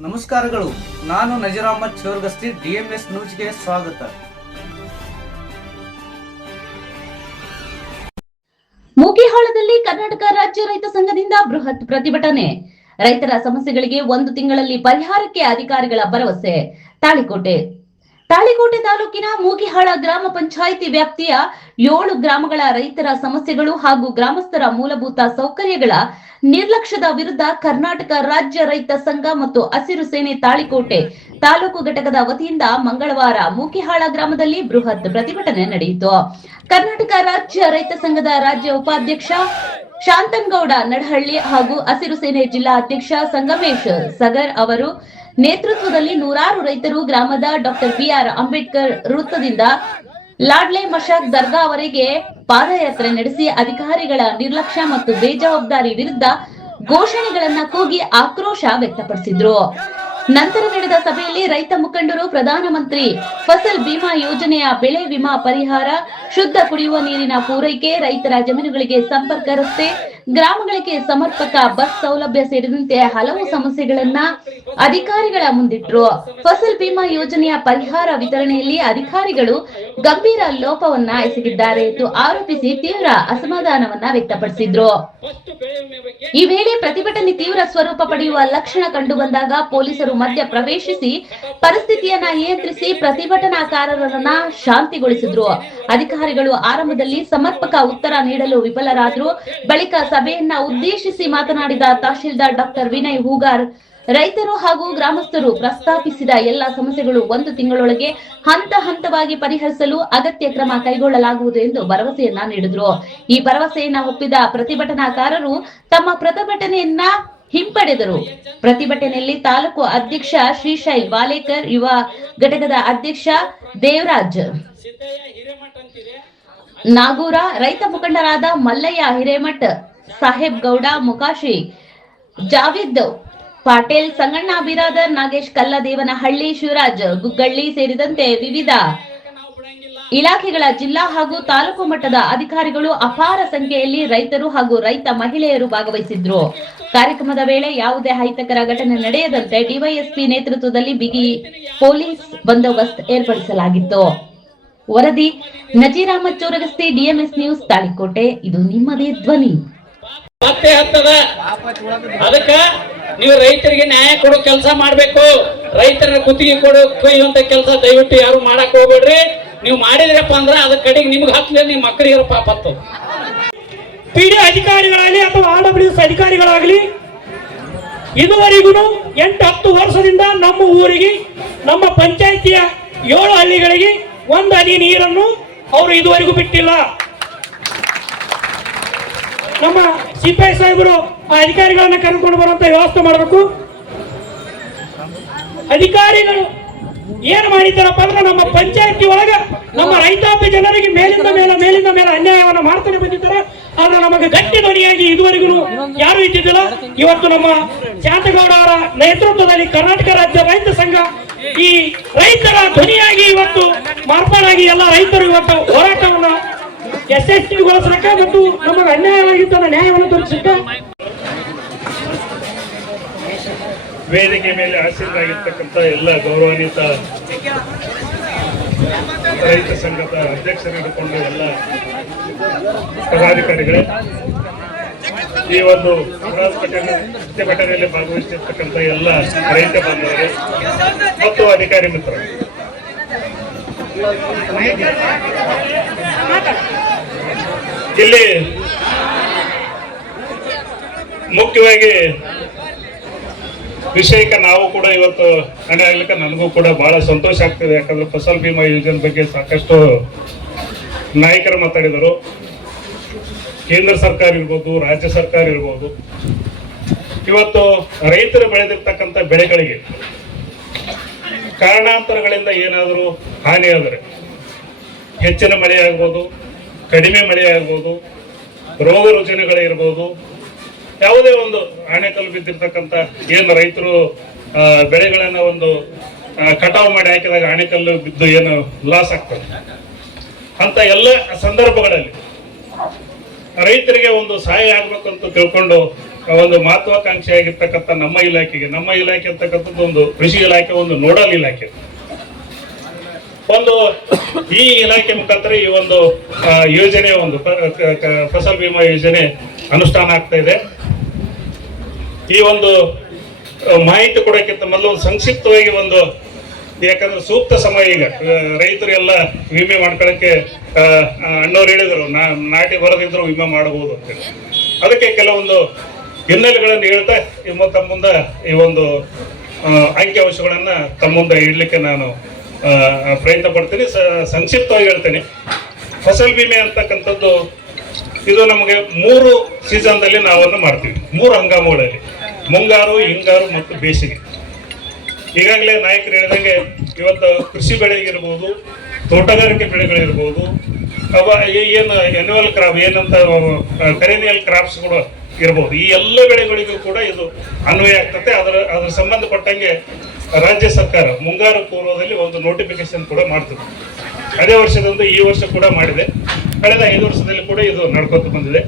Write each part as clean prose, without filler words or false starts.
ನಮಸ್ಕಾರಗಳು. ನಾನು ನಜೀರ್ ಅಹಮದ್ ಚೋರ್ಗಸ್ತಿ, DMS ನ್ಯೂಸ್ಗೆ ಸ್ವಾಗತ. ಮೂಕಿಹಾಳದಲ್ಲಿ ಕರ್ನಾಟಕ ರಾಜ್ಯ ರೈತ ಸಂಘದಿಂದ ಬೃಹತ್ ಪ್ರತಿಭಟನೆ. ರೈತರ ಸಮಸ್ಯೆಗಳಿಗೆ 1 ತಿಂಗಳಲ್ಲಿ ಪರಿಹಾರಕ್ಕೆ ಅಧಿಕಾರಿಗಳ ಭರವಸೆ. ತಾಳಿಕೋಟೆ ತಾಲೂಕಿನ ಮೂಕಿಹಾಳ ಗ್ರಾಮ ಪಂಚಾಯಿತಿ ವ್ಯಾಪ್ತಿಯ 7 ಗ್ರಾಮಗಳ ರೈತರ ಸಮಸ್ಯೆಗಳು ಹಾಗೂ ಗ್ರಾಮಸ್ಥರ ಮೂಲಭೂತ ಸೌಕರ್ಯಗಳ ನಿರ್ಲಕ್ಷ್ಯದ ವಿರುದ್ಧ ಕರ್ನಾಟಕ ರಾಜ್ಯ ರೈತ ಸಂಘ ಮತ್ತು ಹಸಿರು ಸೇನೆ ತಾಳಿಕೋಟೆ ತಾಲೂಕು ಘಟಕದ ವತಿಯಿಂದ ಮಂಗಳವಾರ ಮೂಕಿಹಾಳ ಗ್ರಾಮದಲ್ಲಿ ಬೃಹತ್ ಪ್ರತಿಭಟನೆ ನಡೆಯಿತು. ಕರ್ನಾಟಕ ರಾಜ್ಯ ರೈತ ಸಂಘದ ರಾಜ್ಯ ಉಪಾಧ್ಯಕ್ಷ ಶಾಂತನಗೌಡ ನಡಹಳ್ಳಿ ಹಾಗೂ ಹಸಿರು ಸೇನೆ ಜಿಲ್ಲಾ ಅಧ್ಯಕ್ಷ ಸಂಗಮೇಶ್ ಸಗರ್ ಅವರು ನೇತೃತ್ವದಲ್ಲಿ ನೂರಾರು ರೈತರು ಗ್ರಾಮದ ಡಾಕ್ಟರ್ BR ಅಂಬೇಡ್ಕರ್ ವೃತ್ತದಿಂದ ಲಾಡ್ಲೆ ಮಶಾಕ್ ದರ್ಗಾವರೆಗೆ ಪಾದಯಾತ್ರೆ ನಡೆಸಿ ಅಧಿಕಾರಿಗಳ ನಿರ್ಲಕ್ಷ್ಯ ಮತ್ತು ಬೇಜವಾಬ್ದಾರಿ ವಿರುದ್ಧ ಘೋಷಣೆಗಳನ್ನ ಕೂಗಿ ಆಕ್ರೋಶ ವ್ಯಕ್ತಪಡಿಸಿದ್ರು. ನಂತರ ನಡೆದ ಸಭೆಯಲ್ಲಿ ರೈತ ಮುಖಂಡರು ಪ್ರಧಾನಮಂತ್ರಿ ಫಸಲ್ ಬಿಮಾ ಯೋಜನೆಯ ಬೆಳೆ ವಿಮಾ ಪರಿಹಾರ, ಶುದ್ಧ ಕುಡಿಯುವ ನೀರಿನ ಪೂರೈಕೆ, ರೈತರ ಜಮೀನುಗಳಿಗೆ ಸಂಪರ್ಕ ರಸ್ತೆ, ಗ್ರಾಮಗಳಿಗೆ ಸಮರ್ಪಕ ಬಸ್ ಸೌಲಭ್ಯ ಸೇರಿದಂತೆ ಹಲವು ಸಮಸ್ಯೆಗಳನ್ನ ಅಧಿಕಾರಿಗಳ ಮುಂದಿಟ್ರು. ಫಸಲ್ ಬಿಮಾ ಯೋಜನೆಯ ಪರಿಹಾರ ವಿತರಣೆಯಲ್ಲಿ ಅಧಿಕಾರಿಗಳು ಗಂಭೀರ ಲೋಪವನ್ನ ಎಸಗಿದ್ದಾರೆ ಎಂದು ಆರೋಪಿಸಿ ತೀವ್ರ ಅಸಮಾಧಾನವನ್ನ ವ್ಯಕ್ತಪಡಿಸಿದ್ರು. ಈ ವೇಳೆ ಪ್ರತಿಭಟನೆ ತೀವ್ರ ಸ್ವರೂಪ ಪಡೆಯುವ ಲಕ್ಷಣ ಕಂಡು ಬಂದಾಗ ಪೊಲೀಸರು ಮಧ್ಯ ಪ್ರವೇಶಿಸಿ ಪರಿಸ್ಥಿತಿಯನ್ನ ನಿಯಂತ್ರಿಸಿ ಪ್ರತಿಭಟನಾಕಾರರನ್ನ ಶಾಂತಿಗೊಳಿಸಿದ್ರು. ಅಧಿಕಾರಿಗಳು ಆರಂಭದಲ್ಲಿ ಸಮರ್ಪಕ ಉತ್ತರ ನೀಡಲು ವಿಫಲರಾದ್ರು. ಬಳಿಕ ಸಭೆಯನ್ನ ಉದ್ದೇಶಿಸಿ ಮಾತನಾಡಿದ ತಹಶೀಲ್ದಾರ್ ಡಾಕ್ಟರ್ ವಿನಯ್ ಹೂಗಾರ್, ರೈತರು ಹಾಗೂ ಗ್ರಾಮಸ್ಥರು ಪ್ರಸ್ತಾಪಿಸಿದ ಎಲ್ಲಾ ಸಮಸ್ಯೆಗಳು 1 ತಿಂಗಳೊಳಗೆ ಹಂತ ಹಂತವಾಗಿ ಪರಿಹರಿಸಲು ಅಗತ್ಯ ಕ್ರಮ ಕೈಗೊಳ್ಳಲಾಗುವುದು ಎಂದು ಭರವಸೆಯನ್ನ ನೀಡಿದ್ರು. ಈ ಭರವಸೆಯನ್ನ ಒಪ್ಪಿದ ಪ್ರತಿಭಟನಾಕಾರರು ತಮ್ಮ ಪ್ರತಿಭಟನೆಯನ್ನ ಹಿಂಪಡೆದರು. ಪ್ರತಿಭಟನೆಯಲ್ಲಿ ತಾಲೂಕು ಅಧ್ಯಕ್ಷ ಶ್ರೀಶೈಲ್ ವಾಲೇಕರ್, ಯುವ ಘಟಕದ ಅಧ್ಯಕ್ಷ ದೇವರಾಜ್ ನಾಗೂರ, ರೈತ ಮುಖಂಡರಾದ ಮಲ್ಲಯ್ಯ ಹಿರೇಮಠ್, ಸಾಹೇಬ್ ಗೌಡ ಮುಕಾಶಿ, ಜಾವಿದ್ ಪಾಟೇಲ್, ಸಂಗಣ್ಣ ಬಿರಾದರ್, ನಾಗೇಶ್ ಕಲ್ಲದೇವನಹಳ್ಳಿ, ಶಿವರಾಜ್ ಗುಗ್ಗಳ್ಳಿ ಸೇರಿದಂತೆ ವಿವಿಧ ಇಲಾಖೆಗಳ ಜಿಲ್ಲಾ ಹಾಗೂ ತಾಲೂಕು ಮಟ್ಟದ ಅಧಿಕಾರಿಗಳು ಅಪಾರ ಸಂಖ್ಯೆಯಲ್ಲಿ ರೈತರು ಹಾಗೂ ರೈತ ಮಹಿಳೆಯರು ಭಾಗವಹಿಸಿದ್ರು. ಕಾರ್ಯಕ್ರಮದ ವೇಳೆ ಯಾವುದೇ ಅಹಿತಕರ ಘಟನೆ ನಡೆಯದಂತೆ ಡಿವೈಎಸ್ಪಿ ನೇತೃತ್ವದಲ್ಲಿ ಬಿಗಿ ಪೊಲೀಸ್ ಬಂದೋಬಸ್ತ್ ಏರ್ಪಡಿಸಲಾಗಿತ್ತು. ವರದಿ ನಜೀರ್ ಅಹಮದ್ ಚೋರಗಸ್ತಿ, DMS ನ್ಯೂಸ್, ತಾಳಿಕೋಟೆ. ಇದು ನಿಮ್ಮದೇ ಧ್ವನಿ. ಅದಕ್ಕ ನೀವು ರೈತರಿಗೆ ನ್ಯಾಯ ಕೊಡೋ ಕೆಲಸ ಮಾಡ್ಬೇಕು. ರೈತರ ಗುತ್ತಿಗೆ ಕೊಯ್ಯುವಂತ ಕೆಲಸ ದಯವಿಟ್ಟು ಯಾರು ಮಾಡಕ್ ಹೋಗ್ಬೇಡ್ರಿ. ನೀವು ಮಾಡಿದ್ರಪ್ಪ ಅಂದ್ರ ಅದ ಕಡೆಗೆ ನಿಮ್ಗೆ ಹತ್ತಲೇ ನಿಮ್ಮ ಮಕ್ಕಳಿಗೆ ಪಾಪ ಹತ್ತು. PD ಅಧಿಕಾರಿಗಳಾಗಲಿ ಅಥವಾ RWS ಅಧಿಕಾರಿಗಳಾಗಲಿ ಇದುವರೆಗೂ 8-10 ವರ್ಷದಿಂದ ನಮ್ಮ ಊರಿಗೆ, ನಮ್ಮ ಪಂಚಾಯಿತಿಯ 7 ಹಳ್ಳಿಗಳಿಗೆ 1 ಹನಿ ನೀರನ್ನು ಅವರು ಇದುವರೆಗೂ ಬಿಟ್ಟಿಲ್ಲ. ನಮ್ಮ ಸಿಪಾಯಿ ಸಾಹೇಬರು ಆ ಅಧಿಕಾರಿಗಳನ್ನ ಕರ್ಕೊಂಡು ಬರುವಂತ ವ್ಯವಸ್ಥೆ ಮಾಡಬೇಕು. ಅಧಿಕಾರಿಗಳು ಏನ್ ಮಾಡಿದ್ದಾರಪ್ಪ ಅಂದ್ರೆ ನಮ್ಮ ಪಂಚಾಯತಿ ಒಳಗ ನಮ್ಮ ರೈತಾಪಿ ಜನರಿಗೆ ಮೇಲಿಂದ ಮೇಲೆ ಅನ್ಯಾಯವನ್ನ ಮಾಡ್ತಾನೆ ಬಂದಿದ್ದಾರೆ. ಆದ್ರೆ ನಮಗೆ ಗಟ್ಟಿ ಧ್ವನಿಯಾಗಿ ಇದುವರೆಗೂ ಯಾರು ಇದ್ದಿದ್ದಿಲ್ಲ. ಇವತ್ತು ನಮ್ಮ ಶಾಂತಗೌಡ ಅವರ ನೇತೃತ್ವದಲ್ಲಿ ಕರ್ನಾಟಕ ರಾಜ್ಯ ರೈತ ಸಂಘ ಈ ರೈತರ ಧ್ವನಿಯಾಗಿ ಇವತ್ತು ಮಾರ್ಪಾಡಾಗಿ ಎಲ್ಲ ರೈತರು ಇವತ್ತು ಹೋರಾಟವನ್ನ ಯಶಸ್ವಿಗೊಳಿಸಲಿಕ್ಕೆ ಮತ್ತು ನಮಗೆ ಅನ್ಯಾಯವಾಗಿದ್ದ ನ್ಯಾಯವನ್ನು ತೋರಿಸಲಿಕ್ಕೆ ವೇದಿಕೆ ಮೇಲೆ ಆಸೀನರಾಗಿರ್ತಕ್ಕಂಥ ಎಲ್ಲ ಗೌರವಾನ್ವಿತ ರೈತ ಸಂಘದ ಅಧ್ಯಕ್ಷರು ಹಿಡಿಕೊಂಡು ಎಲ್ಲ ಪದಾಧಿಕಾರಿಗಳೇ, ಈ ಒಂದು ಪ್ರತಿಭಟನೆಯಲ್ಲಿ ಭಾಗವಹಿಸಿರ್ತಕ್ಕಂಥ ಎಲ್ಲ ರೈತ ಬಾಂಧವರೇ ಮತ್ತು ಅಧಿಕಾರಿ ಮಿತ್ರರು, ಇಲ್ಲಿ ಮುಖ್ಯವಾಗಿ ವಿಷಯಕ್ಕೆ ನಾವು ಕೂಡ ಇವತ್ತು ಅಣೆ ಆಗ್ಲಿಕ್ಕೆ ನನಗೂ ಕೂಡ ಬಹಳ ಸಂತೋಷ ಆಗ್ತಿದೆ. ಯಾಕಂದ್ರೆ ಫಸಲ್ ಬಿಮಾ ಯೋಜನೆ ಬಗ್ಗೆ ಸಾಕಷ್ಟು ನಾಯಕರು ಮಾತಾಡಿದರು. ಕೇಂದ್ರ ಸರ್ಕಾರ ಇರ್ಬೋದು, ರಾಜ್ಯ ಸರ್ಕಾರ ಇರ್ಬೋದು, ಇವತ್ತು ರೈತರು ಬೆಳೆದಿರ್ತಕ್ಕಂಥ ಬೆಳೆಗಳಿಗೆ ಕಾರಣಾಂತರಗಳಿಂದ ಏನಾದರೂ ಹಾನಿ ಆದರೆ, ಹೆಚ್ಚಿನ ಮಳೆ ಆಗ್ಬೋದು, ಕಡಿಮೆ ಮಳೆ ಆಗ್ಬೋದು, ರೋಗ ರುಜಿನಗಳಿರ್ಬೋದು, ಯಾವುದೇ ಒಂದು ಆಣೆಕಲ್ಲು ಬಿದ್ದಿರ್ತಕ್ಕಂಥ ಏನು ರೈತರು ಬೆಳೆಗಳನ್ನ ಒಂದು ಕಟಾವು ಮಾಡಿ ಹಾಕಿದಾಗ ಆಣೆಕಲ್ಲು ಬಿದ್ದು ಏನು ಲಾಸ್ ಆಗ್ತದೆ ಅಂತ ಎಲ್ಲ ಸಂದರ್ಭಗಳಲ್ಲಿ ರೈತರಿಗೆ ಒಂದು ಸಹಾಯ ಆಗ್ಬೇಕಂತ ತಿಳ್ಕೊಂಡು ಒಂದು ಮಹತ್ವಾಕಾಂಕ್ಷೆ ಆಗಿರ್ತಕ್ಕಂಥ ನಮ್ಮ ಇಲಾಖೆ ಅಂತಕ್ಕಂಥದ್ದು ಒಂದು ಕೃಷಿ ಇಲಾಖೆ, ಒಂದು ನೋಡಲ್ ಇಲಾಖೆ. ಒಂದು ಈ ಇಲಾಖೆ ಮುಖಾಂತರ ಈ ಒಂದು ಯೋಜನೆ, ಒಂದು ಫಸಲ್ ಬಿಮಾ ಯೋಜನೆ ಅನುಷ್ಠಾನ ಆಗ್ತಾ ಇದೆ. ಈ ಒಂದು ಮಾಹಿತಿ ಕೊಡೋಕ್ಕಿಂತ ಮೊದಲು ಒಂದು ಸಂಕ್ಷಿಪ್ತವಾಗಿ ಒಂದು, ಯಾಕಂದ್ರೆ ಸೂಕ್ತ ಸಮಯ ಈಗ ರೈತರು ಎಲ್ಲ ವಿಮೆ ಮಾಡ್ಕೊಳ್ಳೋಕ್ಕೆ ಅಣ್ಣವ್ರು ಹೇಳಿದ್ರು, ನಾಟಿ ಬರದಿದ್ರು ವಿಮೆ ಮಾಡಬಹುದು ಅಂತೇಳಿ. ಅದಕ್ಕೆ ಕೆಲವೊಂದು ಹಿನ್ನೆಲೆಗಳನ್ನು ಹೇಳ್ತಾ ತಮ್ಮ ಮುಂದೆ ಈ ಒಂದು ಅಂಕಿಅಂಶಗಳನ್ನ ತಮ್ಮ ಮುಂದೆ ಇಡ್ಲಿಕ್ಕೆ ನಾನು ಪ್ರಯತ್ನ ಪಡ್ತೀನಿ. ಸಂಕ್ಷಿಪ್ತವಾಗಿ ಹೇಳ್ತೇನೆ. ಫಸಲ್ ವಿಮೆ ಅಂತಕ್ಕಂಥದ್ದು ಇದು ನಮಗೆ 3 ಸೀಸನ್ದಲ್ಲಿ ನಾವನ್ನು ಮಾಡ್ತೀವಿ, 3 ಹಂಗಾಮುಗಳಲ್ಲಿ: ಮುಂಗಾರು, ಹಿಂಗಾರು ಮತ್ತು ಬೇಸಿಗೆ. ಈಗಾಗಲೇ ನಾಯಕರು ಹೇಳಿದಂಗೆ ಇವತ್ತು ಕೃಷಿ ಬೆಳೆಗಿರ್ಬೋದು, ತೋಟಗಾರಿಕೆ ಬೆಳೆಗಳಿರ್ಬೋದು, ಏನು ಎನ್ಯುವಲ್ ಕ್ರಾಪ್ ಏನಂತ ಪೆರಿನಿಯಲ್ ಕ್ರಾಪ್ಸ್ ಕೂಡ ಇರ್ಬೋದು, ಈ ಎಲ್ಲ ಬೆಳೆಗಳಿಗೂ ಕೂಡ ಇದು ಅನ್ವಯ ಆಗ್ತದೆ. ಅದರ ಸಂಬಂಧಪಟ್ಟಂಗೆ ರಾಜ್ಯ ಸರ್ಕಾರ ಮುಂಗಾರು ಪೂರ್ವದಲ್ಲಿ ಒಂದು ನೋಟಿಫಿಕೇಶನ್ ಕೂಡ ಮಾಡ್ತದೆ. ಅದೇ ವರ್ಷದಂದು ಈ ವರ್ಷ ಕೂಡ ಮಾಡಿದೆ. ಕಳೆದ 5 ವರ್ಷದಲ್ಲಿ ಕೂಡ ಇದು ನಡ್ಕೊತ ಬಂದಿದೆ.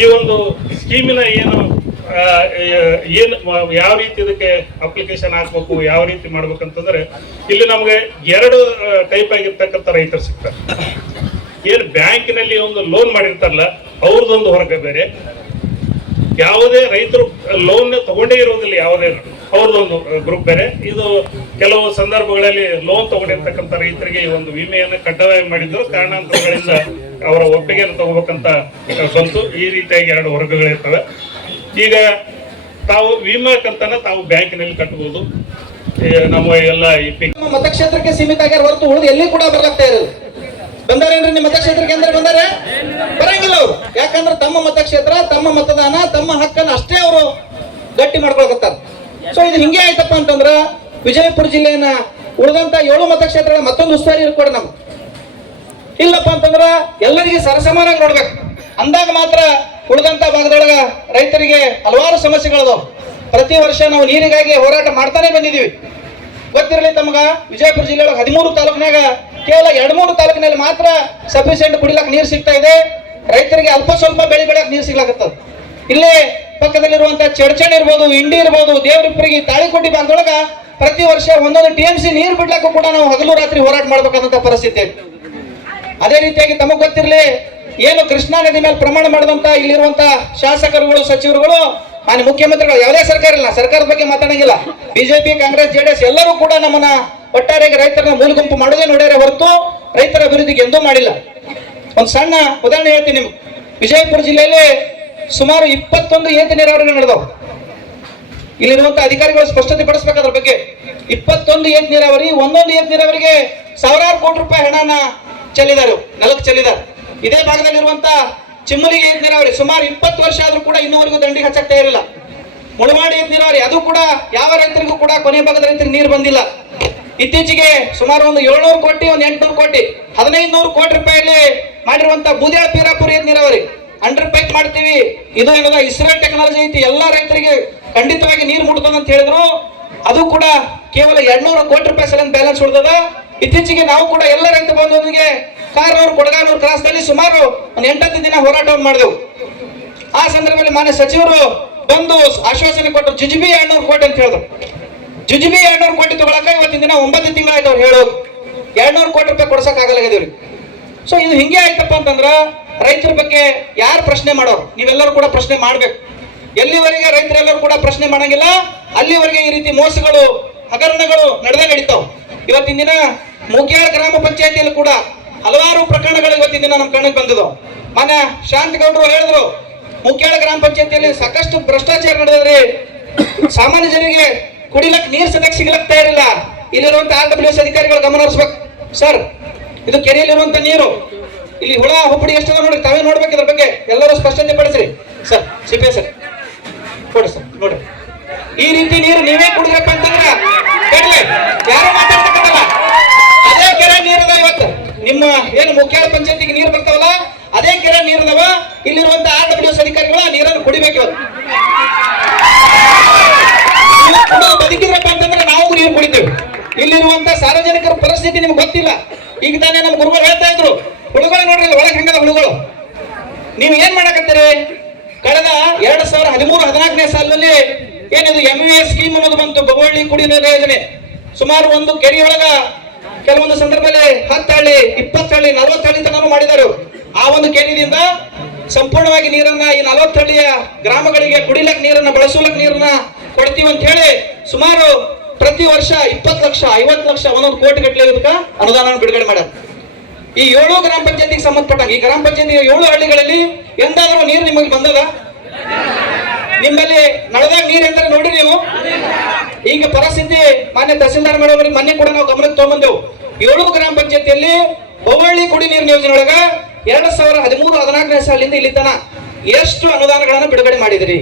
ಈ ಒಂದು ಸ್ಕೀಮಿನ ಏನು ಯಾವ ರೀತಿ ಇದಕ್ಕೆ ಅಪ್ಲಿಕೇಶನ್ ಹಾಕ್ಬೇಕು, ಯಾವ ರೀತಿ ಮಾಡ್ಬೇಕಂತಂದ್ರೆ, ಇಲ್ಲಿ ನಮಗೆ 2 ಟೈಪ್ ಆಗಿರ್ತಕ್ಕಂಥ ರೈತರು ಸಿಗ್ತಾರೆ. ಏನು ಬ್ಯಾಂಕಿನಲ್ಲಿ ಒಂದು ಲೋನ್ ಮಾಡಿರ್ತಾರಲ್ಲ, ಅವ್ರದ್ದೊಂದು ವರ್ಗ ಬೇರೆ. ಯಾವುದೇ ರೈತರು ಲೋನ್ ತಗೊಂಡೇ ಇರೋದಿಲ್ಲ, ಯಾವುದೇ ಅವ್ರದ್ದೊಂದು ಗ್ರೂಪ್ ಬೇರೆ. ಇದು ಕೆಲವು ಸಂದರ್ಭಗಳಲ್ಲಿ ಲೋನ್ ತಗೊಂಡಿರ್ತಕ್ಕಂಥ ರೈತರಿಗೆ ಈ ಒಂದು ವಿಮೆಯನ್ನು ಕಡ್ಡಾಯ ಮಾಡಿದ್ರು, ಕಾರಣಾಂತರಗಳಿಂದ ಅವರ ಒಪ್ಪಿಗೆಯನ್ನು ತಗೋಬೇಕಂತ ಬಂತು. ಈ ರೀತಿಯಾಗಿ 2 ವರ್ಗಗಳಿರ್ತವೆ. ಈಗ ತಾವು ವಿಮಾ ಕಂತನ ತಾವು ಬ್ಯಾಂಕಿನಲ್ಲಿ ಕಟ್ಟಬಹುದು. ನಮ್ಮ ಎಲ್ಲ ಮತಕ್ಷೇತ್ರಕ್ಕೆ ಸೀಮಿತ ಆಗ್ಯಾರ ಹೊರತು ಉಳಿದು ಎಲ್ಲಿ ಕೂಡ ಬರ್ಲಾಗ್ತಾ ಇರೋದು. ಬಂದಾರೇನ್ರಿ ನಿಮ್ಮ ಮತಕ್ಷೇತ್ರಕ್ಕೆ ಅಂದ್ರೆ ಬಂದಾರೆ? ಬರಂಗಿಲ್ಲ ಅವರು. ಯಾಕಂದ್ರೆ ತಮ್ಮ ಮತಕ್ಷೇತ್ರ, ತಮ್ಮ ಮತದಾನ, ತಮ್ಮ ಹಕ್ಕನ್ನು ಅಷ್ಟೇ ಅವರು ಗಟ್ಟಿ ಮಾಡ್ಕೊಳಕತ್ತಾರ. ಸೊ ಇದು ಹಿಂಗೆ ಆಯ್ತಪ್ಪ ಅಂತಂದ್ರ ವಿಜಯಪುರ ಜಿಲ್ಲೆಯನ್ನ ಉಳಿದಂತ 7 ಮತಕ್ಷೇತ್ರಗಳ ಮತ್ತೊಂದು ಉಸ್ತುವಾರಿ ಇರ್ಕೊಡ ನಮ್ಗೆ. ಇಲ್ಲಪ್ಪ ಅಂತಂದ್ರ ಎಲ್ಲರಿಗೆ ಸರಸಮಾನಾಗಿ ನೋಡ್ಬೇಕು ಅಂದಾಗ ಮಾತ್ರ ಉಳಿದಂತ ಭಾಗದೊಳಗ ರೈತರಿಗೆ ಹಲವಾರು ಸಮಸ್ಯೆಗಳದಾವ. ಪ್ರತಿ ವರ್ಷ ನಾವು ನೀರಿಗಾಗಿ ಹೋರಾಟ ಮಾಡ್ತಾನೆ ಬಂದಿದೀವಿ. ಗೊತ್ತಿರಲಿ ತಮಗ, ವಿಜಯಪುರ ಜಿಲ್ಲೆ ಒಳಗೆ 13 ತಾಲೂಕಿನಾಗ ಕೇವಲ 2-3 ತಾಲೂಕಿನಲ್ಲಿ ಮಾತ್ರ ಸಫಿಶಿಯಂಟ್ ಕುಡಿಲಾಕ ನೀರು ಸಿಗ್ತಾ ಇದೆ. ರೈತರಿಗೆ ಅಲ್ಪ ಸ್ವಲ್ಪ ಬೆಳೆ ಬೆಳೆಯಕ್ಕೆ ನೀರು ಸಿಗ್ಲಾಕತ್ತದ. ಇಲ್ಲೇ ಪಕ್ಕದಲ್ಲಿರುವಂತಹ ಚಡ್ಚಣ್ ಇರ್ಬೋದು, ಇಂಡಿ ಇರ್ಬೋದು, ದೇವರಿಪ್ಪರಿಗೆ, ತಾಳಿಕೋಟಿ ಭಾಗದೊಳಗ ಪ್ರತಿ ವರ್ಷ 1 TMC ನೀರು ಬಿಡ್ಲಾಕ ಕೂಡ ನಾವು ಹಗಲು ರಾತ್ರಿ ಹೋರಾಟ ಮಾಡ್ಬೇಕಾದಂತ ಪರಿಸ್ಥಿತಿ. ಅದೇ ರೀತಿಯಾಗಿ ತಮಗ್ ಗೊತ್ತಿರಲಿ, ಏನು ಕೃಷ್ಣಾ ನದಿ ಮೇಲೆ ಪ್ರಮಾಣ ಮಾಡಿದಂತ ಇಲ್ಲಿರುವಂತ ಶಾಸಕರುಗಳು, ಸಚಿವರುಗಳು, ಮಾನ್ಯ ಮುಖ್ಯಮಂತ್ರಿಗಳು, ಯಾವುದೇ ಸರ್ಕಾರ ಇಲ್ಲ, ಸರ್ಕಾರದ ಬಗ್ಗೆ ಮಾತಾಡಂಗಿಲ್ಲ. ಬಿಜೆಪಿ, ಕಾಂಗ್ರೆಸ್, JDS ಎಲ್ಲರೂ ಕೂಡ ನಮ್ಮನ್ನ ಒಟ್ಟಾರೆಯಾಗಿ ರೈತರನ್ನ ಮೂಲ ಗುಂಪು ಮಾಡೋದೇ ನೋಡ್ಯಾರೆ ಹೊರತು ರೈತರ ಅಭಿವೃದ್ಧಿಗೆ ಎಂದೂ ಮಾಡಿಲ್ಲ. ಒಂದು ಸಣ್ಣ ಉದಾಹರಣೆ ಹೇಳ್ತೀನಿ ನಿಮ್ಗೆ. ವಿಜಯಪುರ ಜಿಲ್ಲೆಯಲ್ಲಿ ಸುಮಾರು 21 ಏತ ನೀರಾವರಿಗಳು ನಡೆದವು. ಇಲ್ಲಿರುವಂತ ಅಧಿಕಾರಿಗಳು ಸ್ಪಷ್ಟತೆ ಪಡಿಸ್ಬೇಕು ಅದ್ರ ಬಗ್ಗೆ. 21 ಏತ ನೀರಾವರಿ, ಒಂದೊಂದು ಏತ ನೀರಾವರಿಗೆ ಸಾವಿರಾರು ಕೋಟಿ ರೂಪಾಯಿ ಹಣನ ಚೆಲ್ಲಿದ್ದಾರೆ, ನೆಲಕ್ಕೆ ಚೆಲ್ಲಿದ್ದಾರೆ. ಇದೇ ಭಾಗದಲ್ಲಿರುವಂತ ಚಿಮ್ಮಲಿಗೆ ಏತ ನೀರಾವರಿ ಸುಮಾರು 20 ವರ್ಷ ಆದ್ರೂ ಕೂಡ ಇನ್ನೂವರೆಗೂ ದಂಡಿಗೆ ಹಚ್ಚಕ್ತಾ ಇರಲಿಲ್ಲ. ಮುಳವಾಡಿ ಏತ ನೀರಾವರಿ, ಅದು ಕೂಡ ಯಾವ ರೈತರಿಗೂ ಕೂಡ ಕೊನೆ ಭಾಗದ ರೈತರಿಗೆ ನೀರು ಬಂದಿಲ್ಲ. ಇತ್ತೀಚೆಗೆ ಸುಮಾರು ಒಂದು 700 ಕೋಟಿ, ಒಂದು 800 ಕೋಟಿ, 1500 ಕೋಟಿ ರೂಪಾಯಿಯಲ್ಲಿ ಮಾಡಿರುವಂತ ಬೂದ್ಯಾಳ ಪೀರಾಪುರ ಏತ ನೀರಾವರಿ ಅಂಡರ್ ಪೈಪ್ ಮಾಡ್ತೀವಿ, ಇದು ಏನದ ಇಸ್ರೇಲ್ ಟೆಕ್ನಾಲಜಿ ಐತಿ, ಎಲ್ಲಾ ರೈತರಿಗೆ ಖಂಡಿತವಾಗಿ ನೀರು ಮುಟ್ತದ ಅಂತ ಹೇಳಿದ್ರು. ಅದು ಕೂಡ ಕೇವಲ 200 ಕೋಟಿ ರೂಪಾಯಿ ಸಲ ಬ್ಯಾಲೆನ್ಸ್ ಉಳಿದದ. ಇತ್ತೀಚೆಗೆ ನಾವು ಕೂಡ ಎಲ್ಲ ರೈತ ಬಂಧುವಿಗೆ ಕಾರ್ನೂರು, ಕೊಡಗಾನೂರು ಕ್ರಾಸ್ನಲ್ಲಿ ಸುಮಾರು ಒಂದು 8-10 ದಿನ ಹೋರಾಟವನ್ನು ಮಾಡಿದೆವು. ಆ ಸಂದರ್ಭದಲ್ಲಿ ಮಾನ್ಯ ಸಚಿವರು ಬಂದು ಆಶ್ವಾಸನೆ ಕೊಟ್ಟರು, ಜುಜುಬಿ 200 ಕೋಟಿ ಅಂತ ಹೇಳಿದ್ರು. ಜುಜುಬಿ 200 ಕೋಟಿ ತಗೊಳಕ ಇವತ್ತಿನ ದಿನ 9 ತಿಂಗಳಾಯ್ತು ಅವ್ರು ಹೇಳೋದು. 200 ಕೋಟಿ ರೂಪಾಯಿ ಕೊಡ್ಸಕ್ ಆಗಲಾಗಿದ್ದೀವ್ರಿ. ಸೊ ಇದು ಹಿಂಗೆ ಆಯ್ತಪ್ಪ ಅಂತಂದ್ರ ರೈತರ ಬಗ್ಗೆ ಯಾರು ಪ್ರಶ್ನೆ ಮಾಡೋರು? ನೀವೆಲ್ಲರೂ ಕೂಡ ಪ್ರಶ್ನೆ ಮಾಡ್ಬೇಕು. ಎಲ್ಲಿವರೆಗೆ ರೈತರೆಲ್ಲರೂ ಕೂಡ ಪ್ರಶ್ನೆ ಮಾಡಂಗಿಲ್ಲ, ಅಲ್ಲಿವರೆಗೆ ಈ ರೀತಿ ಮೋಸಗಳು, ಹಗರಣಗಳು ನಡೆದೇ ನಡೀತಾವ. ಇವತ್ತಿನ ದಿನ ಮುಗ್ಯಾಳ ಗ್ರಾಮ ಪಂಚಾಯತಿಯಲ್ಲಿ ಕೂಡ ಹಲವಾರು ಪ್ರಕರಣಗಳು ಇವತ್ತಿನ ದಿನ ನಮ್ಮ ಕಣ್ಣಿಗೆ ಬಂದಿದ್ದು. ಮಾನ್ಯ ಶಾಂತಗೌಡರು ಹೇಳಿದ್ರು, ಮುಗ್ಯಾಳ ಗ್ರಾಮ ಪಂಚಾಯತಿಯಲ್ಲಿ ಸಾಕಷ್ಟು ಭ್ರಷ್ಟಾಚಾರ ನಡೆದ್ರಿ, ಸಾಮಾನ್ಯ ಜನರಿಗೆ ಕುಡಿಲಕ್ ನೀರು ಸದಕ್ಕೆ ಸಿಗ್ಲಕ್ತಾ ಇರಲಿಲ್ಲ. ಇಲ್ಲಿರುವಂತ RWS ಅಧಿಕಾರಿಗಳು ಗಮನ ಹರಿಸ್ಬೇಕು. ಸರ್, ಇದು ಕೆರೆಯಲ್ಲಿರುವಂತ ನೀರು, ಇಲ್ಲಿ ಹುಳ ಹುಪ್ಪಡಿ ಎಷ್ಟದ ನೋಡಿ, ತಾವೇ ನೋಡ್ಬೇಕು. ಇದ್ರ ಬಗ್ಗೆ ಎಲ್ಲರೂ ಸ್ಪಷ್ಟತೆ ಪಡಿಸ್ರಿ. ಸರ್, CPS ಸರ್ ಕೊಡಿ ಸರ್, ನೋಡ್ರಿ. ಈ ರೀತಿ ನೀರು ನೀವೇ ಕುಡಿದ್ರಪ್ಪ ಅಂತಂದ್ರ ಯಾರು ಮಾತಾಡ್ತಕ್ಕಂಥಲ್ಲ. ಅದೇ ಕೆರೆ ನೀರದ ಇವತ್ತು ನಿಮ್ಮ ಏನು ಮುಖ್ಯ ಪಂಚಾಯತಿಗೆ ನೀರು ಬರ್ತಾವಲ್ಲ, ಅದೇ ಕೆರೆ ನೀರದವ. ಇಲ್ಲಿರುವಂತ RWS ಅಧಿಕಾರಿಗಳು ಆ ನೀರನ್ನು ಕುಡಿಬೇಕು. ಇವತ್ತು ಬದುಕಿದ್ರಪ್ಪ ಅಂತಂದ್ರೆ ನಾವು ನೀರು ಕುಡಿತೇವೆ. ಇಲ್ಲಿರುವಂತ ಸಾರ್ವಜನಿಕರ ಪರಿಸ್ಥಿತಿ ನಿಮ್ಗೆ ಗೊತ್ತಿಲ್ಲ. ಈಗ ತಾನೇ ನಮ್ಮ ಗುರುಗಳು ಹೇಳ್ತಾ ಇದ್ರು, ಹುಳುಗಳು ನೋಡ್ರಿ ಒಳಗೆ ಹೆಂಗದ ಹುಳುಗಳು. ನೀವು ಏನ್ ಮಾಡಕತ್ತೀರಿ? ಕಳೆದ 2013-14ನೇ ಸಾಲಿನಲ್ಲಿ ಏನಿದು MVS ಸ್ಕೀಮ್ ಅನ್ನೋದು ಬಂತು, ಬೊಗವಳ್ಳಿ ಕುಡಿ ನೀರಿನ ಯೋಜನೆ. ಸುಮಾರು ಒಂದು ಕೆರೆಯೊಳಗ ಕೆಲವೊಂದು ಸಂದರ್ಭದಲ್ಲಿ 10 ಹಳ್ಳಿ, 20 ಹಳ್ಳಿ, 40 ಹಳ್ಳಿ ತನಕ ಮಾಡಿದ್ದಾರೆ. ಆ ಒಂದು ಕೆರೆಯಿಂದ ಸಂಪೂರ್ಣವಾಗಿ ನೀರನ್ನ ಈ 40 ಹಳ್ಳಿಯ ಗ್ರಾಮಗಳಿಗೆ ಕುಡಿಲಕ್ ನೀರನ್ನ, ಬಳಸಲಕ್ ನೀರನ್ನ ಕೊಡ್ತೀವಿ ಅಂತ ಹೇಳಿ ಸುಮಾರು ಪ್ರತಿ ವರ್ಷ 20 ಲಕ್ಷ, 50 ಲಕ್ಷ, 1 ಕೋಟಿ ಗಟ್ಟಲೆ ಇದಕ್ಕ ಅನುದಾನ ಬಿಡುಗಡೆ ಮಾಡ್ಯಾರ. ಈ 7 ಗ್ರಾಮ ಪಂಚಾಯತಿಗೆ ಸಂಬಂಧಪಟ್ಟಂಗೆ, ಈ ಗ್ರಾಮ ಪಂಚಾಯತಿ 7 ಹಳ್ಳಿಗಳಲ್ಲಿ ಎಂದಾದ್ರೂ ನೀರು ನಿಮಗೆ ಬಂದದ? ನಿಮ್ಮಲ್ಲಿ ನಳದಾಗ ನೀರು ಎಂದ್ರೆ ನೋಡಿ ನೀವು. ಈಗ ಪರಿಸ್ಥಿತಿ ಮಾನ್ಯ ತಹಸೀಲ್ದಾರ್ ಮಾಡೋರಿಗೆ ಮೊನ್ನೆ ಕೂಡ ನಾವು ಗಮನಕ್ಕೆ ತಗೊಂಡ್ಬಂದೆವು. 7 ಗ್ರಾಮ ಪಂಚಾಯತಿಯಲ್ಲಿ ಬೊಗವಳ್ಳಿ ಕುಡಿ ನೀರಿನ ಯೋಜನೆ ಒಳಗ 2013-14ನೇ ಸಾಲಿನಿಂದ ಇಲ್ಲಿ ತನ ಎಷ್ಟು ಅನುದಾನಗಳನ್ನ ಬಿಡುಗಡೆ ಮಾಡಿದಿರಿ,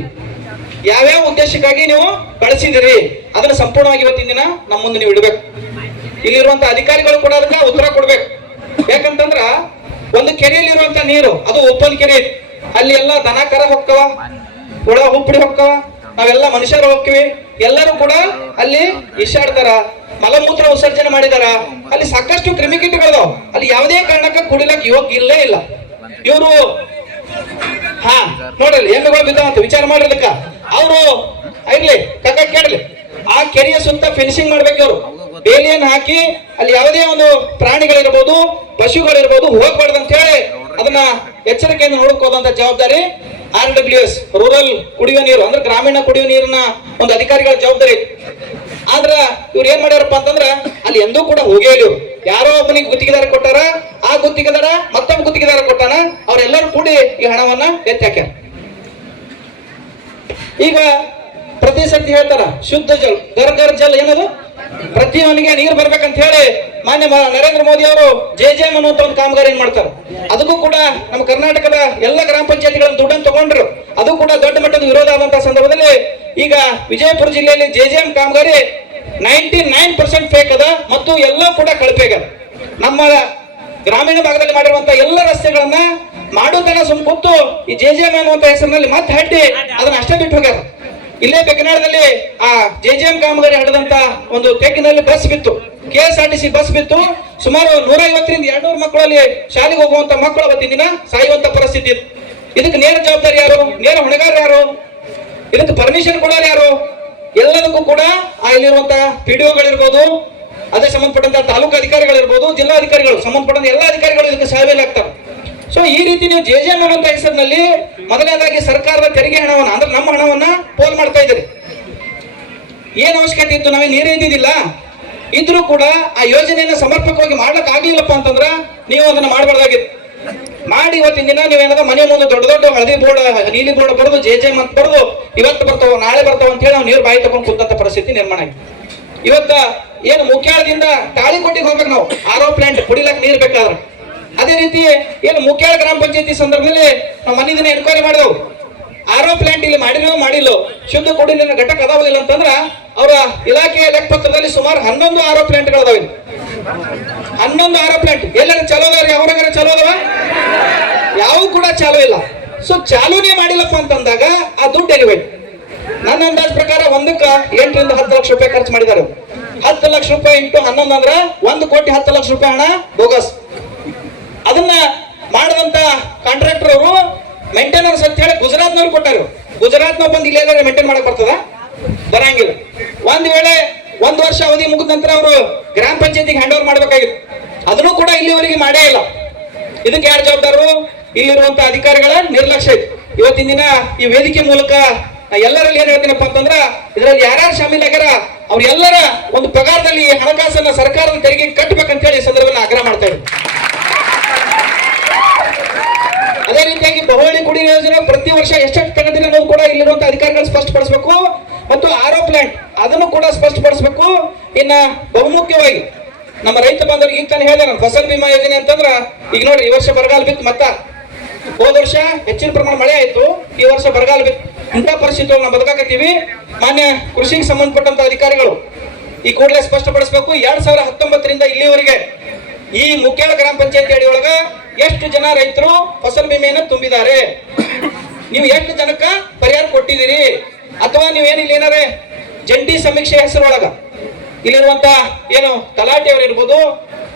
ಯಾವ್ಯಾವ ಉದ್ದೇಶಕ್ಕಾಗಿ ನೀವು ಬಳಸಿದಿರಿ, ಅದನ್ನ ಸಂಪೂರ್ಣವಾಗಿ ಇವತ್ತಿನ ದಿನ ನಮ್ಮ ಮುಂದೆ ನೀವು ಇಡಬೇಕು. ಇಲ್ಲಿರುವಂತ ಅಧಿಕಾರಿಗಳು ಕೂಡ ಅದಕ್ಕೆ ಉತ್ತರ ಕೊಡ್ಬೇಕು. ಯಾಕಂತಂದ್ರ ಒಂದು ಕೆರೆಯಲ್ಲಿ ಇರುವಂತ ನೀರು ಅದು ಓಪನ್ ಕೆರೆ, ಅಲ್ಲಿ ಎಲ್ಲ ದನ ಕರ ಹೋಗ್ತಾವ, ಹುಳ ಹುಪ್ಪಡಿ ಹೋಗ್ತಾವ, ನಾವೆಲ್ಲ ಮನುಷ್ಯರು ಹೋಗ್ತೀವಿ, ಎಲ್ಲರೂ ಕೂಡ ಅಲ್ಲಿ ಇಷ್ಟಾಡ್ತಾರ, ಮಲಮೂತ್ರ ವಿಸರ್ಜನೆ ಮಾಡಿದಾರ, ಅಲ್ಲಿ ಸಾಕಷ್ಟು ಕ್ರಿಮಿಕೀಟಗಳು, ಅಲ್ಲಿ ಯಾವುದೇ ಕಾರಣಕ್ಕೆ ಕುಡಿಲಕ್ ಯೋಗ್ಯ ಇಲ್ಲೇ ಇಲ್ಲ. ಇವರು ನೋಡ್ರಿ ಎಮ್ಮೆಗಳು ಬಿದ್ದಾವಂತ ವಿಚಾರ ಮಾಡಿರ್ದಕ್ಕ ಅವರು ಇರ್ಲಿ ಕಕ್ಕ ಕೇಳಲಿ, ಆ ಕೆರೆಯ ಸುತ್ತ ಫೆನ್ಸಿಂಗ್ ಮಾಡ್ಬೇಕು. ಅವರು ಬೇಲಿಯನ್ನು ಹಾಕಿ ಅಲ್ಲಿ ಯಾವುದೇ ಒಂದು ಪ್ರಾಣಿಗಳಿರ್ಬೋದು, ಪಶುಗಳಿರ್ಬೋದು ಹೋಗ್ಬಾರ್ದು ಅಂತ ಹೇಳಿ ಅದನ್ನ ಎಚ್ಚರಿಕೆಯಿಂದ ನೋಡ್ಕೋದಂತ ಜವಾಬ್ದಾರಿ RWS, ರೂರಲ್ ಕುಡಿಯುವ ನೀರು ಅಂದ್ರೆ ಗ್ರಾಮೀಣ ಕುಡಿಯುವ ನೀರಿನ ಒಂದು ಅಧಿಕಾರಿಗಳ ಜವಾಬ್ದಾರಿ. ಆದ್ರ ಇವ್ರು ಏನ್ ಮಾಡ್ಯಾರಪ್ಪ ಅಂತಂದ್ರ ಅಲ್ಲಿ ಎಂದೂ ಕೂಡ ಹೋಗೇ ಇಲ್ಲ. ಯಾರೋ ಒಬ್ಬನಿಗೆ ಗುತ್ತಿಗೆದಾರ ಕೊಟ್ಟಾರ, ಆ ಗುತ್ತಿಗೆದಾರ ಮತ್ತೊಬ್ಬ ಗುತ್ತಿಗೆದಾರ ಕೊಟ್ಟಾನ, ಅವರೆಲ್ಲರೂ ಕೂಡಿ ಈ ಹಣವನ್ನ ಎತ್ತಿ ಹಾಕ್ಯಾರ. ಈಗ ಪ್ರತಿ ಸತಿ ಹೇಳ್ತಾರ ಶುದ್ಧ ಜಲ್, ಗರ್ ಗರ್ ಜಲ್ ಏನದು, ಪ್ರತಿಯೊಂದಿಗೆ ನೀರು ಬರ್ಬೇಕಂತ ಹೇಳಿ ಮಾನ್ಯ ನರೇಂದ್ರ ಮೋದಿ ಅವರು JJM ಅನ್ನುವಂತ ಒಂದು ಕಾಮಗಾರಿ ಮಾಡ್ತಾರೆ. ಅದಕ್ಕೂ ಕೂಡ ನಮ್ಮ ಕರ್ನಾಟಕದ ಎಲ್ಲ ಗ್ರಾಮ ಪಂಚಾಯತಿಗಳ ದುಡ್ಡನ್ನು ತಗೊಂಡ್ರು. ಅದು ಕೂಡ ದೊಡ್ಡ ಮಟ್ಟದ ವಿರೋಧ ಆದಂತಹ ಸಂದರ್ಭದಲ್ಲಿ ಈಗ ವಿಜಯಪುರ ಜಿಲ್ಲೆಯಲ್ಲಿ JJM ಕಾಮಗಾರಿ 99% ಫೇಕ್ ಅದ ಮತ್ತು ಎಲ್ಲ ಕೂಡ ಕಳಪೆಗದ. ನಮ್ಮ ಗ್ರಾಮೀಣ ಭಾಗದಲ್ಲಿ ಮಾಡಿರುವಂತಹ ಎಲ್ಲ ರಸ್ತೆಗಳನ್ನ ಮಾಡೋದನ್ನ ಸುಮ್ಕೂತು ಈ JJM ಅನ್ನುವಂತ ಹೆಸರಿನಲ್ಲಿ ಮತ್ತೆ ಹಟ್ಟಿ ಅದನ್ನ ಅಷ್ಟೇ ಬಿಟ್ಟು ಹೋಗ್ಯಾರ. ಇಲ್ಲೇ ಬೆಕ್ಕನಾಳದಲ್ಲಿ ಆ JJM ಕಾಮಗಾರಿ ಹಡದಂತ ಒಂದು ತೆಗ್ಗಿನಲ್ಲಿ ಬಸ್ ಬಿತ್ತು, KSRTC ಬಸ್ ಬಿತ್ತು. ಸುಮಾರು 150ರಿಂದ 200 ಮಕ್ಕಳಲ್ಲಿ ಶಾಲೆಗೆ ಹೋಗುವಂತ ಮಕ್ಕಳು ಅವತ್ತಿನ ದಿನ ಸಾಯುವಂತ ಪರಿಸ್ಥಿತಿ ಇತ್ತು. ಇದಕ್ಕೆ ನೇರ ಜವಾಬ್ದಾರಿ ಯಾರು, ನೇರ ಹೊಣೆಗಾರ ಯಾರು, ಇದಕ್ಕೆ ಪರ್ಮಿಷನ್ ಕೊಡೋರು ಯಾರು? ಎಲ್ಲದಕ್ಕೂ ಕೂಡ ಇಲ್ಲಿರುವಂತ PDOಗಳಿರ್ಬೋದು, ಅದೇ ಸಂಬಂಧಪಟ್ಟಂತ ತಾಲೂಕು ಅಧಿಕಾರಿಗಳಿರ್ಬೋದು, ಜಿಲ್ಲಾಧಿಕಾರಿಗಳು, ಸಂಬಂಧಪಟ್ಟಂತ ಎಲ್ಲ ಅಧಿಕಾರಿಗಳು ಇದಕ್ಕೆ ಸೇವೆಯಲ್ಲಿ ಆಗ್ತಾರೆ. ಸೊ ಈ ರೀತಿ ನೀವು JJM ಅನ್ನುವಂತ ಹೆಸರಿನಲ್ಲಿ ಮೊದಲನೇದಾಗಿ ಸರ್ಕಾರದ ತೆರಿಗೆ ಹಣವನ್ನ ಅಂದ್ರೆ ನಮ್ಮ ಹಣವನ್ನ ಪೋಲ್ ಮಾಡ್ತಾ ಇದ್ದೀರಿ. ಏನ್ ಅವಶ್ಯಕತೆ ಇತ್ತು? ನಾವೇ ನೀರೇ ಇದ್ದಿದ್ದಿಲ್ಲ, ಇದ್ರೂ ಕೂಡ ಆ ಯೋಜನೆಯನ್ನ ಸಮರ್ಪಕವಾಗಿ ಮಾಡ್ಲಿಕ್ಕೆ ಆಗ್ಲಿಲ್ಲಪ್ಪ ಅಂತಂದ್ರ ನೀವು ಅದನ್ನ ಮಾಡಬಾರ್ದಾಗಿತ್ತು. ಮಾಡಿ ಇವತ್ತಿನ ದಿನ ನೀವೇನಾದ ಮನೆ ಮುಂದೆ ದೊಡ್ಡ ದೊಡ್ಡ ಹಳದಿ ಬೋರ್ಡ್, ನೀಲಿ ಬೋರ್ಡ್ ಬರೆದು JJM ಅಂತ ಬರೆದು ಇವತ್ತು ಬರ್ತಾವ ನಾಳೆ ಬರ್ತಾವ ಅಂತ ಹೇಳಿ ನಾವು ನೀರು ಬಾಯಿ ತಗೊಂಡು ಕುಂತ ಪರಿಸ್ಥಿತಿ ನಿರ್ಮಾಣ ಆಗಿದೆ. ಇವತ್ತ ಏನು ಮುಖ್ಯಾಳದಿಂದ ತಾಳಿಕೋಟಿಗೆ ಹೋಗ್ಬೇಕು ನಾವು, RO ಪ್ಲಾಂಟ್ ಕುಡಿಲಕ್ ನೀರು ಬೇಕಾದ್ರೆ. ಅದೇ ರೀತಿ ಏನು ಮುಖ್ಯಾಳ ಗ್ರಾಮ ಪಂಚಾಯತಿ ಸಂದರ್ಭದಲ್ಲಿ ನಾವು ಮನೆ ದಿನ ಎನ್ಕ್ವೈರಿ ಮಾಡಿದೆವು. RO ಪ್ಲಾಂಟ್ ಇಲ್ಲಿ ಮಾಡಿಲ್ಲೋ ಶುದ್ಧ ಕುಡಿ ನೀರಿನ ಘಟಕ ಅದಾವ ಇಲ್ಲ ಅಂತಂದ್ರ ಅವರ ಇಲಾಖೆಯ ಲೆಕ್ಕಪತ್ರದಲ್ಲಿ ಸುಮಾರು 11 RO ಪ್ಲಾಂಟ್ಗಳು ಅದಾವ. 11 RO ಪ್ಲಾಂಟ್ ಎಲ್ಲರೂ ಚಲೋ ಅದಾವ್ರಿ? ಅವ್ರಾಗಾರ ಚಲೋ ಅದಾವ? ಯಾವ ಕೂಡ ಚಾಲೂ ಇಲ್ಲ. ಸೊ ಚಾಲೂನೇ ಮಾಡಿಲ್ಲಪ್ಪ ಅಂತಂದಾಗ ಆ ದುಡ್ಡು ಎಲಿವೇಟ್. ನನ್ನ ಅಂದಾಜ್ ಪ್ರಕಾರ ಒಂದಕ್ಕೆ 8ರಿಂದ 10 ಲಕ್ಷ ರೂಪಾಯಿ ಖರ್ಚು ಮಾಡಿದ್ದಾರೆ. 10 ಲಕ್ಷ ರೂಪಾಯಿ ಇಂಟು 11 ಅಂದ್ರೆ 1 ಕೋಟಿ 10 ಲಕ್ಷ ರೂಪಾಯಿ ಹಣ ಬೋಗಸ್. ಅದನ್ನ ಮಾಡದಂತ ಕಾಂಟ್ರಾಕ್ಟರ್ ಅವರು ಮೇಂಟೆನೆನ್ಸ್ ಅಂತ ಹೇಳಿ ಗುಜರಾತ್ನವ್ರು ಕೊಟ್ಟಾರು. ಗುಜರಾತ್ನವ್ರು ಬಂದು ಇಲ್ಲೆಲ್ಲ ಮೇಂಟೈನ್ ಮಾಡಕ್ ಬರ್ತದ? ಬರಂಗಿಲ್ಲ. ಒಂದ್ ವೇಳೆ 1 ವರ್ಷ ಅವಧಿ ಮುಗಿದ ನಂತರ ಅವರು ಗ್ರಾಮ ಪಂಚಾಯತಿಗೆ ಹ್ಯಾಂಡ್ ಓವರ್ ಮಾಡ್ಬೇಕಾಗಿತ್ತು. ಅದನ್ನು ಕೂಡ ಇಲ್ಲಿವರೆಗೆ ಮಾಡೇ ಇಲ್ಲ. ಇದಕ್ಕೆ ಯಾರು ಜವಾಬ್ದಾರರು? ಇಲ್ಲಿರುವಂತ ಅಧಿಕಾರಿಗಳ ನಿರ್ಲಕ್ಷ್ಯ ಐತಿ. ಇವತ್ತಿನ ದಿನ ಈ ವೇದಿಕೆ ಮೂಲಕ ಎಲ್ಲರಲ್ಲಿ ಏನ್ ಹೇಳ್ತೀನಪ್ಪ ಅಂತಂದ್ರ ಇದರಲ್ಲಿ ಯಾರ್ಯಾರು ಶಾಮೀಲ್ ಆಗ್ಯಾರ ಅವ್ರೆಲ್ಲರ ಒಂದು ಪಗಾರದಲ್ಲಿ ಹಣಕಾಸನ್ನ ಸರ್ಕಾರದ ತೆರಿಗೆ ಕಟ್ಟಬೇಕಂತ ಹೇಳಿ ಸಂದರ್ಭದಲ್ಲಿ ಆಗ್ರಹ ಮಾಡ್ತಾ ಇದ್ರು. ಅದೇ ರೀತಿಯಾಗಿ ಬೊಗವಳ್ಳಿ ಕುಡಿ ಯೋಜನೆ ಪ್ರತಿ ವರ್ಷ ಎಷ್ಟೆಷ್ಟು ತಗೊಂಡಿದೆ ಅನ್ನೋದು ಕೂಡ ಇಲ್ಲಿರುವಂತ ಅಧಿಕಾರಿಗಳು ಸ್ಪಷ್ಟಪಡಿಸಬೇಕು ಮತ್ತು RO ಪ್ಲಾಂಟ್ ಅದನ್ನು ಕೂಡ ಸ್ಪಷ್ಟಪಡಿಸಬೇಕು. ಇನ್ನ ಬಹುಮುಖ್ಯವಾಗಿ ನಮ್ಮ ರೈತ ಬಾಂಧವರಿಗೆ ಈಗ ತಾನೇ ಹೇಳಿದೆ ನಾನು ಫಸಲ್ ಬಿಮಾ ಯೋಜನೆ ಅಂತಂದ್ರ ಈಗ ನೋಡ್ರಿ ಈ ವರ್ಷ ಬರಗಾಲ ಬಿತ್ತು, ಮತ್ತ ಹೋದ ವರ್ಷ ಹೆಚ್ಚಿನ ಪ್ರಮಾಣ ಮಳೆ ಆಯ್ತು, ಈ ವರ್ಷ ಬರಗಾಲ ಬಿತ್ತು. ಇಂಥ ಪರಿಸ್ಥಿತಿ ನಾವು ಬದುಕಾಕತ್ತೀವಿ. ಮಾನ್ಯ ಕೃಷಿಗೆ ಸಂಬಂಧಪಟ್ಟಂತ ಅಧಿಕಾರಿಗಳು ಈ ಕೂಡಲೇ ಸ್ಪಷ್ಟಪಡಿಸಬೇಕು. 2019ರಿಂದ ಇಲ್ಲಿವರೆಗೆ ಈ ಮುಖ್ಯಾಳ ಗ್ರಾಮ ಪಂಚಾಯತಿ ಅಡಿಯೊಳಗ ಎಷ್ಟು ಜನ ರೈತರು ಫಸಲ್ ಬಿಮೆಯನ್ನು ತುಂಬಿದ್ದಾರೆ, ನೀವು ಎಷ್ಟು ಜನಕ್ಕ ಪರಿಹಾರ ಕೊಟ್ಟಿದ್ದೀರಿ, ಅಥವಾ ನೀವೇನಿಲ್ಲ ಏನಾರೇ ಜಂಟಿ ಸಮೀಕ್ಷೆ ಹೆಸರೊಳಗ ಇಲ್ಲಿರುವಂತ ಏನು ತಲಾಟಿಯವರು ಇರ್ಬೋದು,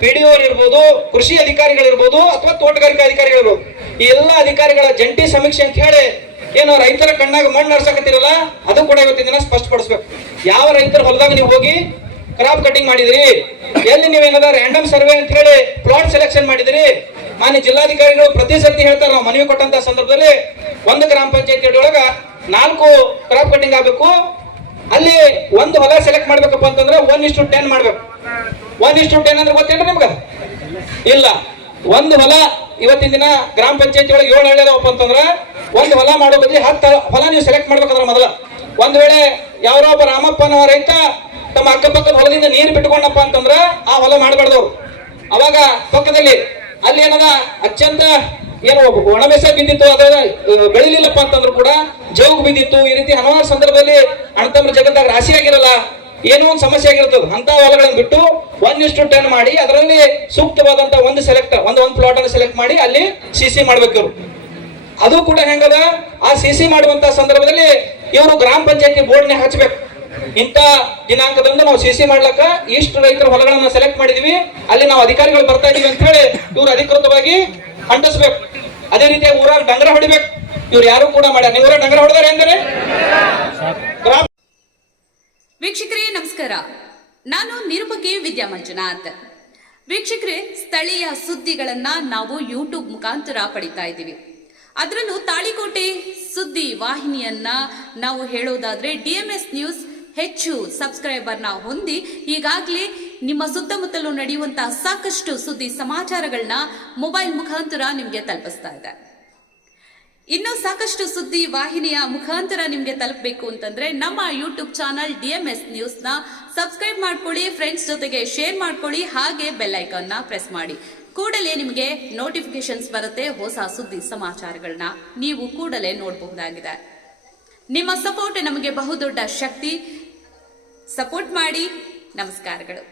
PDO ಇರ್ಬೋದು, ಕೃಷಿ ಅಧಿಕಾರಿಗಳಿರ್ಬೋದು ಅಥವಾ ತೋಟಗಾರಿಕಾ ಅಧಿಕಾರಿಗಳಿರ್ಬೋದು, ಈ ಎಲ್ಲ ಅಧಿಕಾರಿಗಳ ಜಂಟಿ ಸಮೀಕ್ಷೆ ಅಂತ ಹೇಳಿ ಏನು ರೈತರ ಕಣ್ಣಾಗ ಮಣ್ಣು ನಡ್ಸಕತ್ತಿರಲ್ಲ ಅದು ಕೂಡ ಇವತ್ತಿನ ದಿನ ಸ್ಪಷ್ಟಪಡಿಸ್ಬೇಕು. ಯಾವ ರೈತರ ಹೊಲದಾಗ ನೀವು ಹೋಗಿ ಕ್ರಾಪ್ ಕಟಿಂಗ್ ಮಾಡಿದ್ರಿ, ಎಲ್ಲಿ ನೀವೇನದ ರ್ಯಾಂಡಮ್ ಸರ್ವೆ ಅಂತ ಹೇಳಿ ಪ್ಲಾಟ್ ಸೆಲೆಕ್ಷನ್ ಮಾಡಿದ್ರಿ. ಮಾನ್ಯ ಜಿಲ್ಲಾಧಿಕಾರಿಗಳು ಪ್ರತಿ ಸರ್ತಿ ಹೇಳ್ತಾರೆ, ನಾವು ಮನವಿ ಕೊಟ್ಟಂತ ಸಂದರ್ಭದಲ್ಲಿ ಒಂದು ಗ್ರಾಮ ಪಂಚಾಯತಿ ಒಳಗ 4 ಕ್ರಾಪ್ ಕಟಿಂಗ್ ಆಗ್ಬೇಕು, ಅಲ್ಲಿ ಒಂದು ಹೊಲ ಸೆಲೆಕ್ಟ್ ಮಾಡ್ಬೇಕಪ್ಪ ಅಂತಂದ್ರೆ 1:10 ಮಾಡ್ಬೇಕು. 1:10 ಅಂದ್ರೆ ಗೊತ್ತೇನ್ರಿ ನಿಮ್ಗ? ಇಲ್ಲ. ಒಂದು ಹೊಲ ಇವತ್ತಿನ ದಿನ ಗ್ರಾಮ ಪಂಚಾಯತಿ ಒಳಗೆ 7 ಹಳ್ಳಿ ಅದಾವಪ್ಪ ಅಂತಂದ್ರೆ ಒಂದು ಹೊಲ ಮಾಡೋ ಬದಲಿ 10 ಹೊಲ ನೀವು ಸೆಲೆಕ್ಟ್ ಮಾಡ್ಬೇಕಾದ್ರೆ ಮೊದಲ. ಒಂದ್ ವೇಳೆ ಯಾರೋ ಒಬ್ಬ ರಾಮಪ್ಪನ ರೈತ ತಮ್ಮ ಅಕ್ಕಪಕ್ಕದ ಹೊಲದಿಂದ ನೀರು ಬಿಟ್ಕೊಂಡಪ್ಪ ಅಂತಂದ್ರ ಆ ಹೊಲ ಮಾಡಬಾರ್ದವ್ರು. ಅವಾಗ ಪಕ್ಕದಲ್ಲಿ ಅಲ್ಲಿ ಏನದ ಅತ್ಯಂತ ಏನು ಒಣ ಬೇಸಾಯ ಬಿದ್ದಿತ್ತು, ಅದ ಬೆಳಿಲಿಲ್ಲಪ್ಪ ಅಂತಂದ್ರು ಕೂಡ ಜೋಗ್ ಬಿದ್ದಿತ್ತು, ಈ ರೀತಿ ಹಲವಾರು ಸಂದರ್ಭದಲ್ಲಿ ಅಣ್ಣತಮ್ಮರ ಜಗತ್ತಾಗ ರಾಶಿ ಆಗಿರಲ್ಲ, ಏನೋ ಒಂದು ಸಮಸ್ಯೆ ಆಗಿರ್ತದೆ. ಅಂತ ಹೊಲಗಳನ್ನು ಬಿಟ್ಟು 1:10 ಮಾಡಿ ಅದರಲ್ಲಿ ಸೂಕ್ತವಾದಂತ ಒಂದು ಪ್ಲಾಟ್ ಅನ್ನು ಸೆಲೆಕ್ಟ್ ಮಾಡಿ ಅಲ್ಲಿ ಸಿಸಿ ಮಾಡ್ಬೇಕು ಇವ್ರು. ಅದು ಕೂಡ ಹೆಂಗದ, ಆ ಸಿಸಿ ಮಾಡುವಂತ ಸಂದರ್ಭದಲ್ಲಿ ಇವರು ಗ್ರಾಮ ಪಂಚಾಯತಿ ಬೋರ್ಡ್ನೇ ಹಚ್ಚಬೇಕು. ಇಂಥ ದಿನಾಂಕದಿಂದ ನಾವು ಸಿಸಿ ಮಾಡ್ಲಕ್ಕ ಇಷ್ಟು ರೈತರ ಹೊಲಗಳನ್ನ ಸೆಲೆಕ್ಟ್ ಮಾಡಿದೀವಿ, ಅಲ್ಲಿ ನಾವು ಅಧಿಕಾರಿಗಳು ಬರ್ತಾ ಇದೀವಿ ಅಂತ ಹೇಳಿ ಇವ್ರು ಅಧಿಕೃತವಾಗಿ ಅಂಟಿಸ್ಬೇಕು. ಅದೇ ರೀತಿ ಊರಾಗ ಡಂಗರ ಹೊಡಿಬೇಕು. ಇವ್ರು ಯಾರು ಕೂಡ ಮಾಡ್ಯಾರ. ನೀವು ಊರಾಗ ಡಂಗರ ಹೊಡೆದಾರೆ ಅಂದರೆ ವೀಕ್ಷಕರೇ ನಮಸ್ಕಾರ, ನಾನು ನಿರೂಪಕಿ ವಿದ್ಯಾ ಮಂಜುನಾಥ್. ವೀಕ್ಷಕರೇ, ಸ್ಥಳೀಯ ಸುದ್ದಿಗಳನ್ನ ನಾವು ಯೂಟ್ಯೂಬ್ ಮುಖಾಂತರ ಪಡಿತಾ ಇದ್ದೀವಿ. ಅದರಲ್ಲೂ ತಾಳಿಕೋಟೆ ಸುದ್ದಿ ವಾಹಿನಿಯನ್ನ ನಾವು ಹೇಳೋದಾದ್ರೆ DMS ನ್ಯೂಸ್ ಹೆಚ್ಚು ಸಬ್ಸ್ಕ್ರೈಬರ್ನ ಹೊಂದಿ ಈಗಾಗಲೇ ನಿಮ್ಮ ಸುತ್ತಮುತ್ತಲೂ ನಡೆಯುವಂತಹ ಸಾಕಷ್ಟು ಸುದ್ದಿ ಸಮಾಚಾರಗಳನ್ನ ಮೊಬೈಲ್ ಮುಖಾಂತರ ನಿಮಗೆ ತಲುಪಿಸ್ತಾ ಇದೆ. ಇನ್ನೂ ಸಾಕಷ್ಟು ಸುದ್ದಿ ವಾಹಿನಿಯ ಮುಖಾಂತರ ನಿಮಗೆ ತಲುಪಬೇಕು ಅಂತಂದ್ರೆ ನಮ್ಮ ಯೂಟ್ಯೂಬ್ ಚಾನಲ್ DMS ನ್ಯೂಸ್ನ ಸಬ್ಸ್ಕ್ರೈಬ್ ಮಾಡ್ಕೊಳ್ಳಿ, ಫ್ರೆಂಡ್ಸ್ ಜೊತೆಗೆ ಶೇರ್ ಮಾಡ್ಕೊಳ್ಳಿ, ಹಾಗೆ ಬೆಲ್ ಐಕಾನ್ನ ಪ್ರೆಸ್ ಮಾಡಿ. ಕೂಡಲೇ ನಿಮಗೆ ನೋಟಿಫಿಕೇಶನ್ಸ್ ಬರುತ್ತೆ. ಹೊಸ ಸುದ್ದಿ ಸಮಾಚಾರಗಳನ್ನ ನೀವು ಕೂಡಲೇ ನೋಡಬಹುದಾಗಿದೆ. ನಿಮ್ಮ ಸಪೋರ್ಟ್ ನಮಗೆ ಬಹುದೊಡ್ಡ ಶಕ್ತಿ. ಸಪೋರ್ಟ್ ಮಾಡಿ. ನಮಸ್ಕಾರಗಳು.